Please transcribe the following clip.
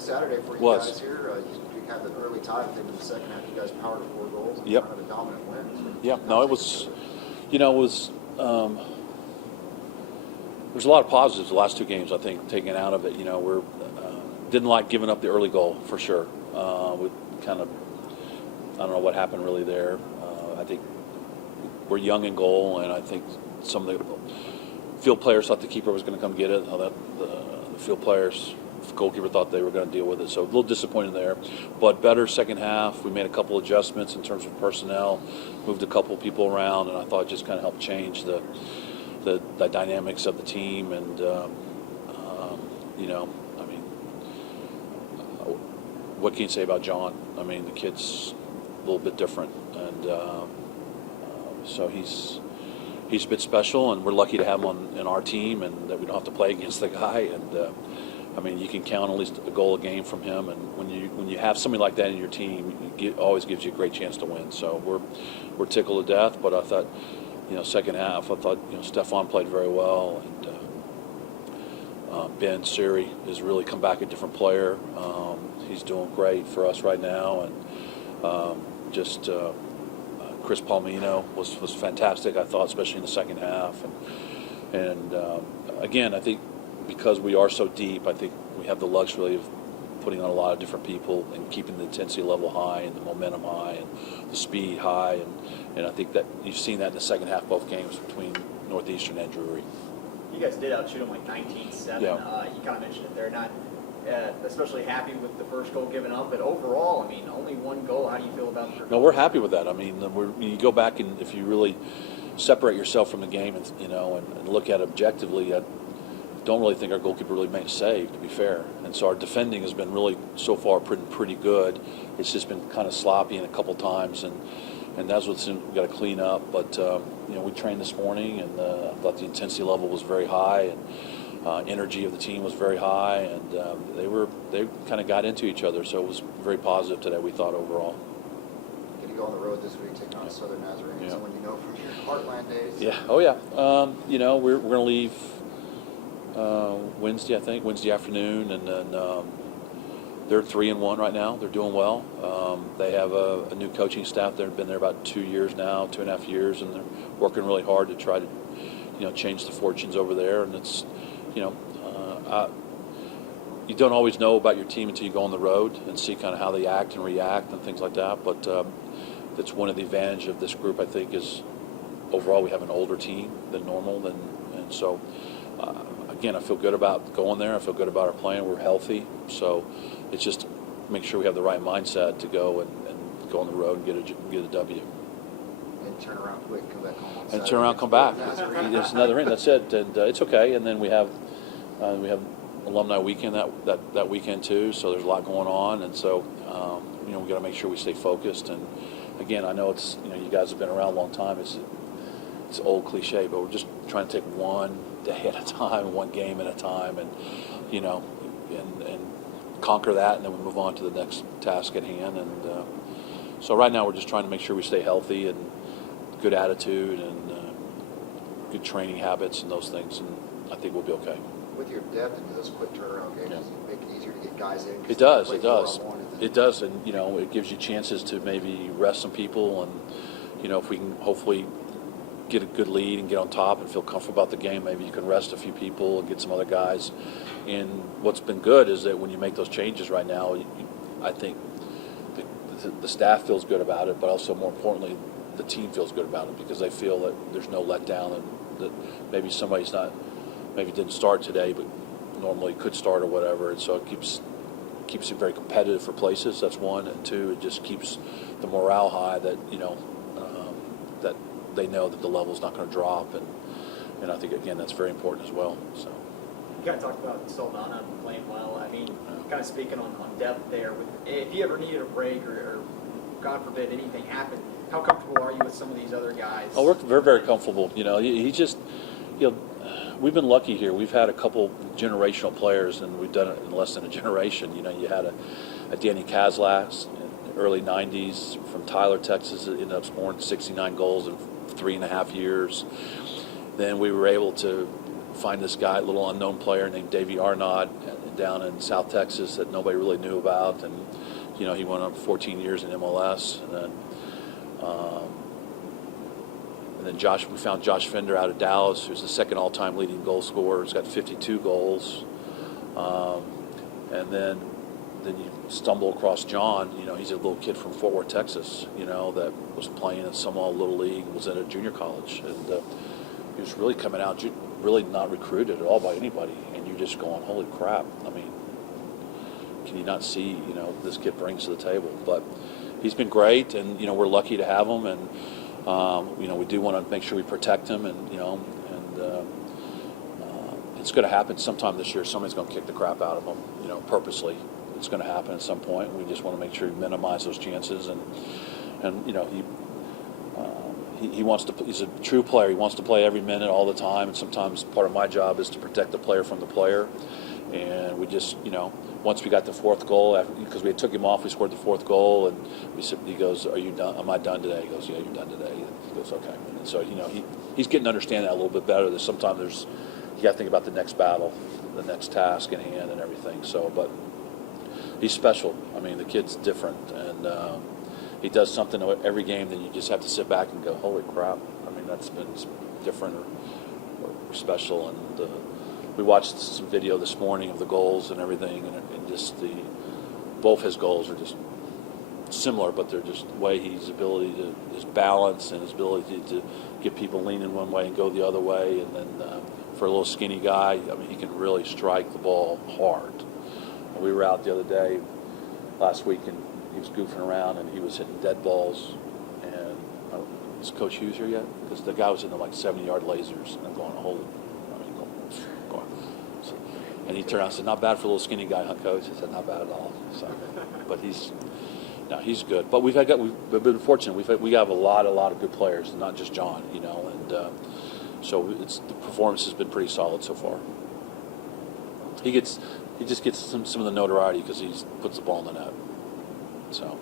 good Saturday for you guys here. You had an early tie, I think, in the second half. You guys powered to 4 goals and Yep. kind of a dominant win. Yeah, no, it was, there's a lot of positives the last 2 games, I think, taken out of it. We're didn't like giving up the early goal, for sure. We kind of, I don't know what happened really there. I think we're young in goal, and I think some of the field players thought the keeper was going to come get it. The field players, the goalkeeper thought they were going to deal with it. So a little disappointed there. But better second half. We made a couple adjustments in terms of personnel, moved a couple people around, and I thought it just kind of helped change the dynamics of the team. And, what can you say about John? I mean, the kid's a little bit different. And so he's a bit special, and we're lucky to have him in our team and that we don't have to play against the guy. And, you can count at least a goal a game from him. And when you have somebody like that in your team, it always gives you a great chance to win. So we're tickled to death, but I thought, second half, I thought, Stefan played very well. And Ben Siri has really come back a different player. He's doing great for us right now. And Chris Palmino was fantastic, I thought, especially in the second half. And again, I think because we are so deep, I think we have the luxury of putting on a lot of different people and keeping the intensity level high and the momentum high and the speed high. And I think that you've seen that in the second half, both games between Northeastern and Drury. You guys did outshoot them like 19-7. Yeah. You kind of mentioned it. They're not especially happy with the first goal given up, but overall, only 1 goal. How do you feel about it? No, we're happy with that. You go back and if you really separate yourself from the game and look at it objectively, I don't really think our goalkeeper really made a save, to be fair. And so our defending has been really so far pretty good. It's just been kind of sloppy in a couple times, and that's what we've got to clean up. But we trained this morning, and I thought the intensity level was very high, and energy of the team was very high, and they kind of got into each other. So it was very positive today, we thought, overall. Going to go on the road this week, taking on Southern Nazarene, someone you know from your Heartland days. Yeah. Oh yeah. We're going to leave Wednesday afternoon, and then they're 3-1 right now. They're doing well. They have a new coaching staff. They've been there about 2 years now, 2.5 years, and they're working really hard to try to, change the fortunes over there. And it's, you don't always know about your team until you go on the road and see kind of how they act and react and things like that. But that's one of the advantages of this group, I think, is overall we have an older team than normal, and so. Again, I feel good about going there. I feel good about our plan. We're healthy. So it's just make sure we have the right mindset to go and go on the road and get a W. And turn around quick, come back home. And turn around, come back. It's another in. That's it. And it's okay. And then we have alumni weekend that weekend too. So there's a lot going on. And so we got to make sure we stay focused. And again, I know it's you guys have been around a long time. It's old cliche, but we're just trying to take one day at a time, one game at a time, and and conquer that, and then we move on to the next task at hand. And so right now we're just trying to make sure we stay healthy and good attitude and good training habits and those things, and I think we'll be okay. With your depth into those quick turnaround games, does it make it easier to get guys in? It does, and it gives you chances to maybe rest some people, and if we can hopefully get a good lead and get on top and feel comfortable about the game, maybe you can rest a few people and get some other guys. And what's been good is that when you make those changes right now, I think the staff feels good about it, but also more importantly, the team feels good about it because they feel that there's no letdown and that maybe somebody's maybe didn't start today, but normally could start or whatever. And so it keeps it very competitive for places. That's one. And two, it just keeps the morale high that, that they know that the level's not going to drop, and I think again that's very important as well. So you kind of talked about Saldana playing well. Kind of speaking on depth there. If you ever needed a break or God forbid anything happened, how comfortable are you with some of these other guys? Oh, we're very, very comfortable. He just, we've been lucky here. We've had a couple generational players, and we've done it in less than a generation. You had a Danny Kazlak in the early '90s from Tyler, Texas, that ended up scoring 69 goals in 3.5 years. Then we were able to find this guy, a little unknown player named Davey Arnaud down in South Texas that nobody really knew about, and he went on 14 years in MLS, and then we found Josh Fender out of Dallas, who's the second all-time leading goal scorer. He's got 52 goals, and then you stumble across John. He's a little kid from Fort Worth, Texas. That was playing in some little league, was in a junior college, and he was really coming out, really not recruited at all by anybody. And you're just going, holy crap! I mean, can you not see this kid brings to the table? But he's been great, and we're lucky to have him, and we do want to make sure we protect him, and it's going to happen sometime this year. Somebody's going to kick the crap out of him, purposely. It's going to happen at some point. We just want to make sure we minimize those chances, and he wants to. He's a true player. He wants to play every minute, all the time. And sometimes part of my job is to protect the player from the player. And we just, once we got the fourth goal, because we took him off, we scored the fourth goal, and he goes, "Are you done? Am I done today?" He goes, "Yeah, you're done today." He goes, "Okay." And so he's getting to understand that a little bit better. That sometimes you got to think about the next battle, the next task in hand, and everything. So, but he's special. I mean, the kid's different, and he does something every game that you just have to sit back and go, "Holy crap!" I mean, that's been different or special. And we watched some video this morning of the goals and everything, and just both his goals are just similar, but they're just the way his balance and his ability to get people leaning one way and go the other way, and then for a little skinny guy, I mean, he can really strike the ball hard. And we were out the other day, last week, and he was goofing around, and he was hitting dead balls. And is Coach Hughes here yet? Because the guy was hitting like 70-yard lasers, and I'm going, holy. And he turned around and said, "Not bad for a little skinny guy, huh, Coach?" I said, "Not bad at all." So, but he's good. But we've been fortunate. We have a lot of good players, not just John, and so the performance has been pretty solid so far. He just gets some of the notoriety because he puts the ball in the net. So.